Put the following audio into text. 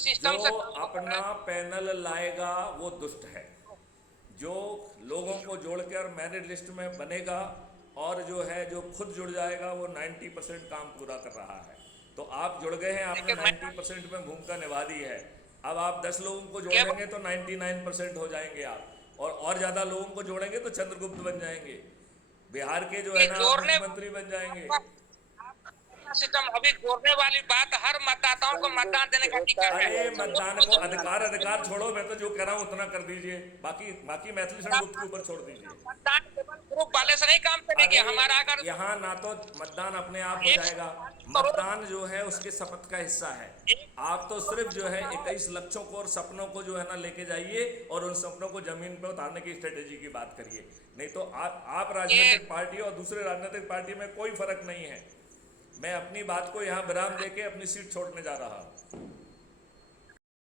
जो सिस्टम से काम कर रहे अपना पैनल लाएगा वो दुष्ट है। जो लोगों को जोड़ के और मेरिट लिस्ट में बनेगा और जो है जो खुद जुड़ जाएगा वो 90% काम पूरा कर रहा है। तो आप जुड़ गए हैं, आपने देखिए मैं 90% में भूमिका निभा दी है। अब आप 10 लोगों को केवल जोड़ेंगे तो 99% हो जाएंगे आप, और ज़्यादा लोगों को जोड़ेंगे तो चंद्रगुप्त बन जाएंगे, बिहार के जो कि है ना आप जोड़ने मुख्यमंत्री बन जाएंगे। सिस्टम अभी जोड़ने वाली बात हर मतदाताओं को मतदान देने का अधिकार है। अरे मतदान को अधिकार अधिकार मतदान छोड़ो, मैं तो जो कह रहा हूँ उतना कर दीजिए, बाकी बाकी मैथिली शरणगुप्त के ऊपर छोड़ दीजिए। केवल ग्रुप वाले से नहीं काम चलेगी। अरे हमारा अगर यहाँ ना तो मतदान अपने आप हो जाएगा, 140 करोड़ मतदान जो है उसके शपथ का हिस्सा है। आप तो सिर्फ जो है 21 लक्षों को और सपनों को जो है ना लेके जाइए और उन सपनों को जमीन पर उतारने की स्ट्रेटेजी की बात करिए। नहीं तो आप ये राजनीतिक पार्टी और दूसरे राजनीतिक पार्टी में कोई फर्क नहीं है। मैं अपनी बात को यहाँ विराम देके अपनी सीट छोड़ने जा रहा हूँ।